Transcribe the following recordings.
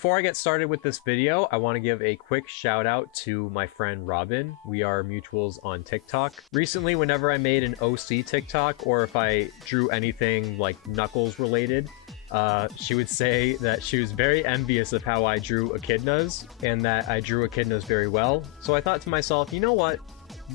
Before I get started with this video, I want to give a quick shout out to my friend Robin. We are mutuals on TikTok. Recently, whenever I made an OC TikTok, or if I drew anything like Knuckles related, she would say that she was very envious of how I drew Echidnas, and that I drew Echidnas very well. So I thought to myself, you know what?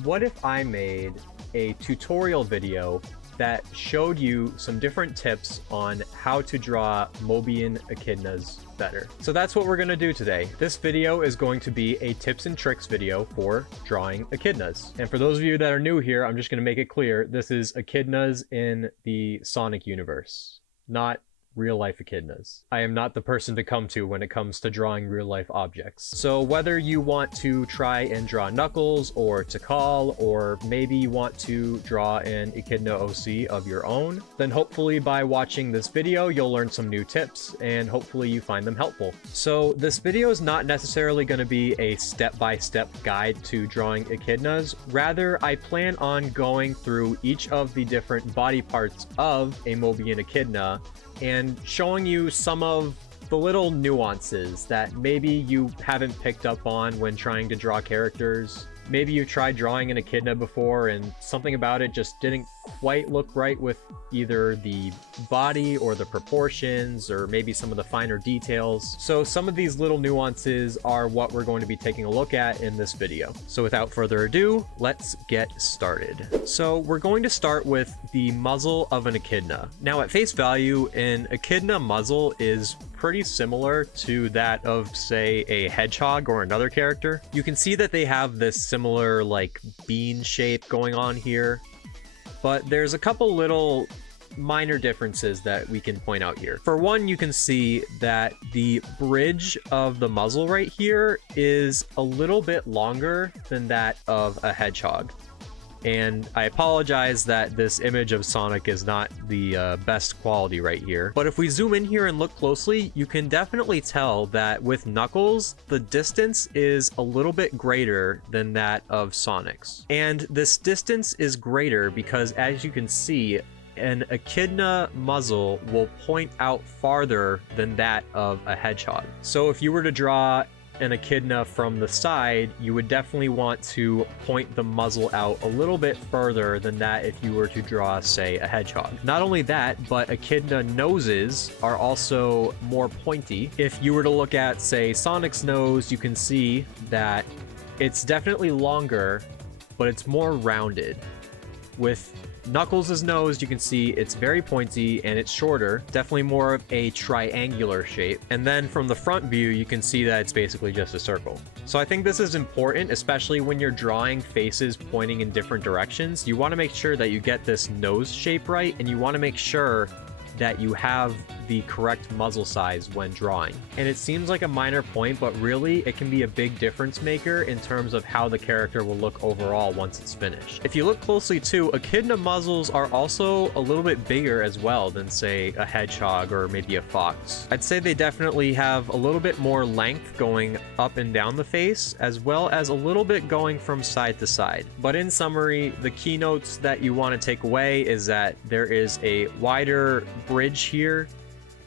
What if I made a tutorial video that showed you some different tips on how to draw Mobian Echidnas better. So that's what we're going to do today. This video is going to be a tips and tricks video for drawing Echidnas. And for those of you that are new here, I'm just going to make it clear, this is Echidnas in the Sonic universe, not real life Echidnas. I am not the person to come to when it comes to drawing real life objects. So whether you want to try and draw Knuckles or Tikal, or maybe you want to draw an Echidna OC of your own, then hopefully by watching this video, you'll learn some new tips and hopefully you find them helpful. So this video is not necessarily going to be a step-by-step guide to drawing Echidnas. Rather, I plan on going through each of the different body parts of a Mobian Echidna and showing you some of the little nuances that maybe you haven't picked up on when trying to draw characters. Maybe you tried drawing an Echidna before and something about it just didn't quite look right with either the body or the proportions or maybe some of the finer details. So some of these little nuances are what we're going to be taking a look at in this video. So without further ado, let's get started. So we're going to start with the muzzle of an Echidna. Now at face value, an Echidna muzzle is pretty similar to that of, say, a hedgehog or another character. You can see that they have this similar like bean shape going on here, but there's a couple little minor differences that we can point out here. For one, you can see that the bridge of the muzzle right here is a little bit longer than that of a hedgehog. And I apologize that this image of Sonic is not the best quality right here. But if we zoom in here and look closely, you can definitely tell that with Knuckles, the distance is a little bit greater than that of Sonic's. And this distance is greater because, as you can see, an Echidna muzzle will point out farther than that of a hedgehog. So if you were to draw an Echidna from the side, you would definitely want to point the muzzle out a little bit further than that if you were to draw, say, a hedgehog. Not only that, but Echidna noses are also more pointy. If you were to look at, say, Sonic's nose, you can see that it's definitely longer, but it's more rounded. With Knuckles' nose, you can see it's very pointy and it's shorter, definitely more of a triangular shape. And then from the front view, you can see that it's basically just a circle. So I think this is important, especially when you're drawing faces pointing in different directions. You want to make sure that you get this nose shape right, and you want to make sure that you have the correct muzzle size when drawing. And it seems like a minor point, but really it can be a big difference maker in terms of how the character will look overall once it's finished. If you look closely too, Echidna muzzles are also a little bit bigger as well than, say, a hedgehog or maybe a fox. I'd say they definitely have a little bit more length going up and down the face, as well as a little bit going from side to side. But in summary, the keynotes that you want to take away is that there is a wider bridge here,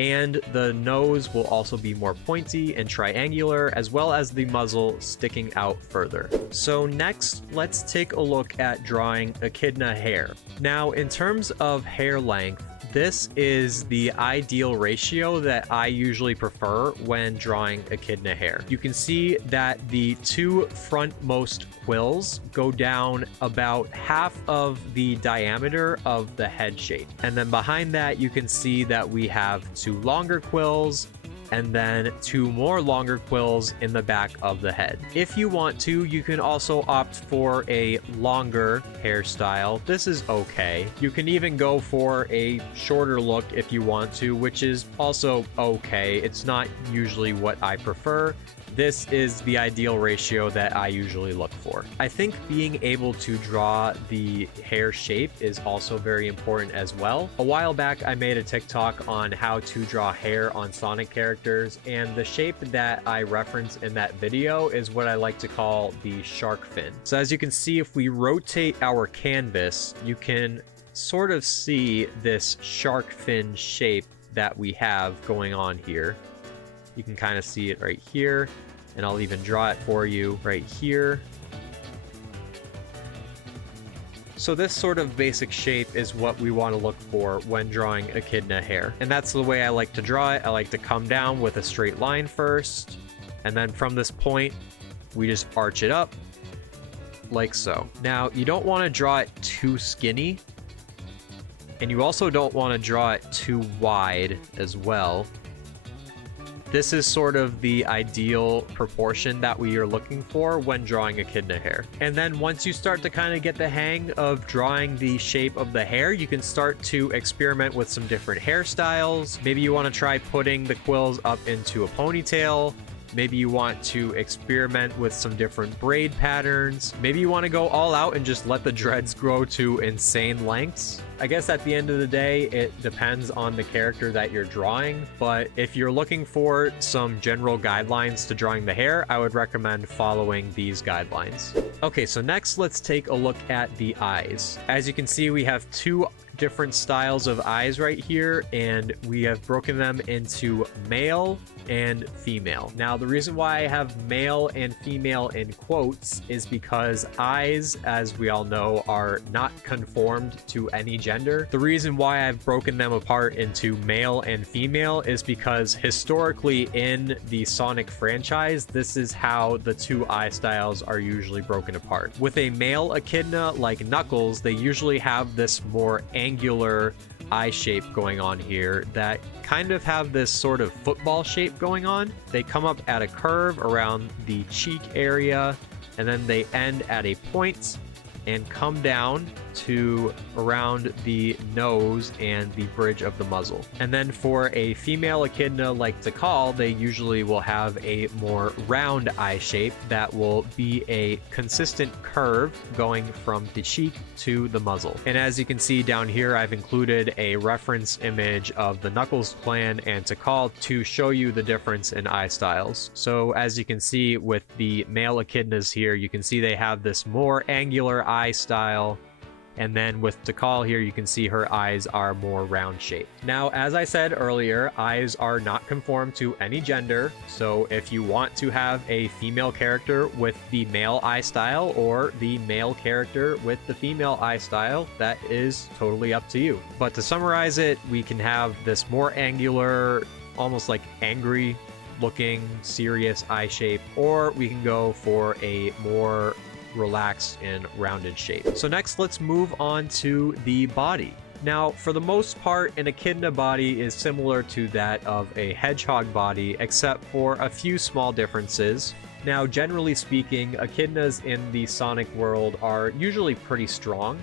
and the nose will also be more pointy and triangular, as well as the muzzle sticking out further. So next, let's take a look at drawing Echidna hair. Now, in terms of hair length, this is the ideal ratio that I usually prefer when drawing Echidna hair. You can see that the two frontmost quills go down about half of the diameter of the head shape. And then behind that, you can see that we have two longer quills and then two more longer quills in the back of the head. If you want to, you can also opt for a longer hairstyle. This is okay. You can even go for a shorter look if you want to, which is also okay. It's not usually what I prefer. This is the ideal ratio that I usually look for. I think being able to draw the hair shape is also very important as well. A while back, I made a TikTok on how to draw hair on Sonic characters, and the shape that I reference in that video is what I like to call the shark fin. So as you can see, if we rotate our canvas, you can sort of see this shark fin shape that we have going on here. You can kind of see it right here, and I'll even draw it for you right here. So this sort of basic shape is what we want to look for when drawing echidna hair. And that's the way I like to draw it. I like to come down with a straight line first, and then from this point, we just arch it up like so. Now, you don't want to draw it too skinny, and you also don't want to draw it too wide as well. This is sort of the ideal proportion that we are looking for when drawing echidna hair. And then once you start to kind of get the hang of drawing the shape of the hair, you can start to experiment with some different hairstyles. Maybe you want to try putting the quills up into a ponytail. Maybe you want to experiment with some different braid patterns. Maybe you want to go all out and just let the dreads grow to insane lengths. I guess at the end of the day, it depends on the character that you're drawing, but if you're looking for some general guidelines to drawing the hair, I would recommend following these guidelines. Okay, so next let's take a look at the eyes. As you can see, we have two different styles of eyes right here, and we have broken them into male and female. Now, the reason why I have male and female in quotes is because eyes, as we all know, are not conformed to any gender. The reason why I've broken them apart into male and female is because historically in the Sonic franchise, this is how the two eye styles are usually broken apart. With a male echidna like Knuckles, they usually have this more angular eye shape going on here that kind of have this sort of football shape going on. They come up at a curve around the cheek area, and then they end at a point and come down to around the nose and the bridge of the muzzle. And then for a female echidna like Tikal, they usually will have a more round eye shape that will be a consistent curve going from the cheek to the muzzle. And as you can see down here, I've included a reference image of the Knuckles clan and Tikal to show you the difference in eye styles. So as you can see with the male echidnas here, you can see they have this more angular eye style. And then with Tikal here, you can see her eyes are more round shaped. Now, as I said earlier, eyes are not conformed to any gender. So if you want to have a female character with the male eye style or the male character with the female eye style, that is totally up to you. But to summarize it, we can have this more angular, almost like angry looking, serious eye shape, or we can go for a more relaxed and rounded shape. So next, let's move on to the body. Now, for the most part, an echidna body is similar to that of a hedgehog body, except for a few small differences. Now, generally speaking, echidnas in the Sonic world are usually pretty strong.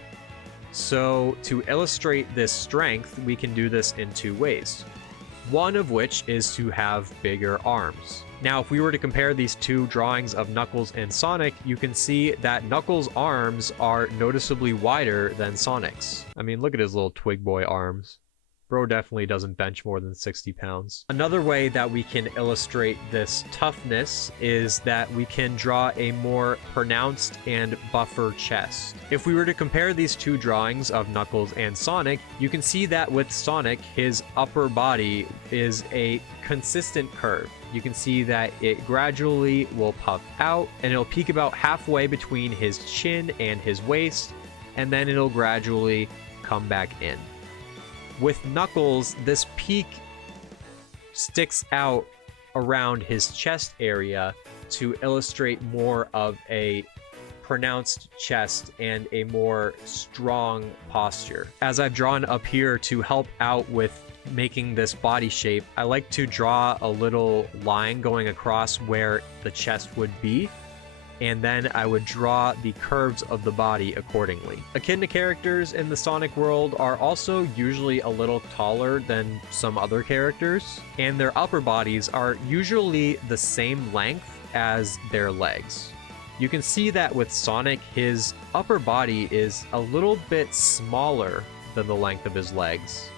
So to illustrate this strength, we can do this in two ways. One of which is to have bigger arms. Now, if we were to compare these two drawings of Knuckles and Sonic, you can see that Knuckles' arms are noticeably wider than Sonic's. I mean, look at his little twig boy arms. Bro definitely doesn't bench more than 60 pounds. Another way that we can illustrate this toughness is that we can draw a more pronounced and buffer chest. If we were to compare these two drawings of Knuckles and Sonic, you can see that with Sonic, his upper body is a consistent curve. You can see that it gradually will puff out, and it'll peak about halfway between his chin and his waist, and then it'll gradually come back in. With Knuckles, this peak sticks out around his chest area to illustrate more of a pronounced chest and a more strong posture. As I've drawn up here to help out with making this body shape, I like to draw a little line going across where the chest would be, and then I would draw the curves of the body accordingly. Echidna characters in the Sonic world are also usually a little taller than some other characters, and their upper bodies are usually the same length as their legs. You can see that with Sonic, his upper body is a little bit smaller than the length of his legs.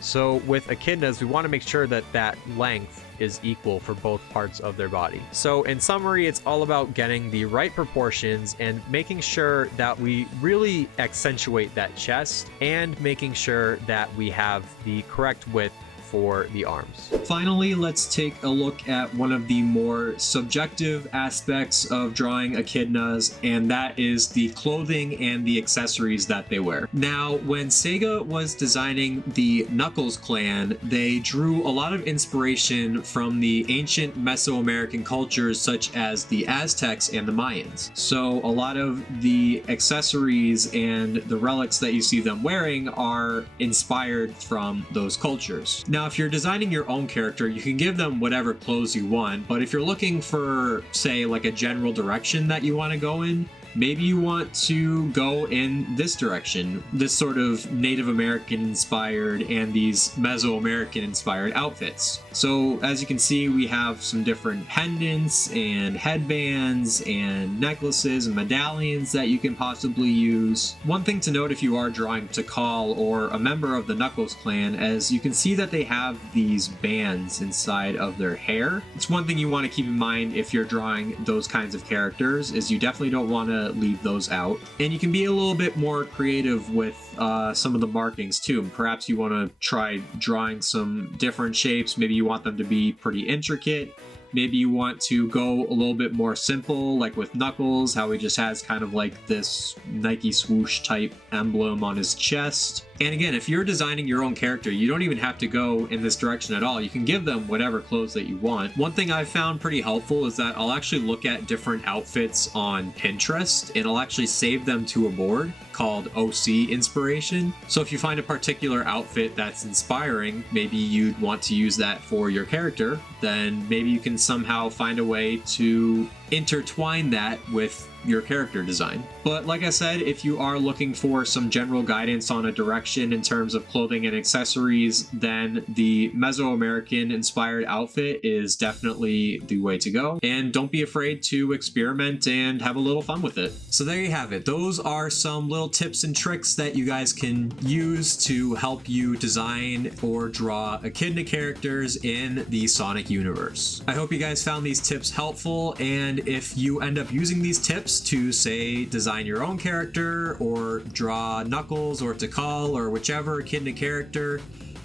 So with echidnas, we want to make sure that that length is equal for both parts of their body. So in summary, it's all about getting the right proportions and making sure that we really accentuate that chest and making sure that we have the correct width for the arms. Finally, let's take a look at one of the more subjective aspects of drawing echidnas, and that is the clothing and the accessories that they wear. Now, when Sega was designing the Knuckles clan, they drew a lot of inspiration from the ancient Mesoamerican cultures such as the Aztecs and the Mayans. So a lot of the accessories and the relics that you see them wearing are inspired from those cultures. Now, if you're designing your own character, you can give them whatever clothes you want, but if you're looking for, say, like a general direction that you want to go in, maybe you want to go in this direction, this sort of Native American inspired and these Mesoamerican inspired outfits. So as you can see, we have some different pendants and headbands and necklaces and medallions that you can possibly use. One thing to note if you are drawing Tikal or a member of the Knuckles clan, as you can see that they have these bands inside of their hair. It's one thing you want to keep in mind if you're drawing those kinds of characters, is you definitely don't want to leave those out. And you can be a little bit more creative with some of the markings too. Perhaps you want to try drawing some different shapes. Maybe you want them to be pretty intricate. Maybe you want to go a little bit more simple, like with Knuckles, how he just has kind of like this Nike swoosh type emblem on his chest. And again, if you're designing your own character, you don't even have to go in this direction at all. You can give them whatever clothes that you want. One thing I've found pretty helpful is that I'll actually look at different outfits on Pinterest, and I'll actually save them to a board called OC Inspiration. So if you find a particular outfit that's inspiring, maybe you'd want to use that for your character, then maybe you can somehow find a way to intertwine that with your character design. But like I said, if you are looking for some general guidance on a direction in terms of clothing and accessories, then the Mesoamerican inspired outfit is definitely the way to go. And don't be afraid to experiment and have a little fun with it. So there you have it. Those are some little tips and tricks that you guys can use to help you design or draw echidna characters in the Sonic universe. I hope you guys found these tips helpful, and if you end up using these tips to, say, design your own character or draw Knuckles or Tikal or whichever echidna character,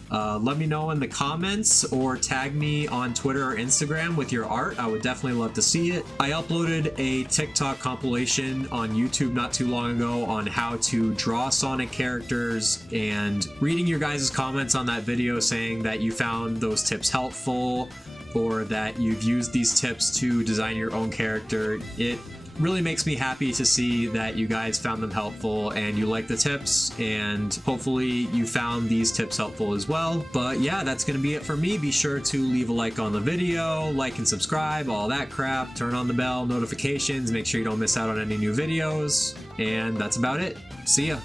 let me know in the comments or tag me on Twitter or Instagram with your art. I would definitely love to see it. I uploaded a TikTok compilation on YouTube not too long ago on how to draw Sonic characters, and reading your guys' comments on that video saying that you found those tips helpful or that you've used these tips to design your own character, it really makes me happy to see that you guys found them helpful and you like the tips, and hopefully you found these tips helpful as well. But yeah, that's gonna be it for me. Be sure to leave a like on the video, like and subscribe, all that crap, turn on the bell notifications, make sure you don't miss out on any new videos, and that's about it. See ya.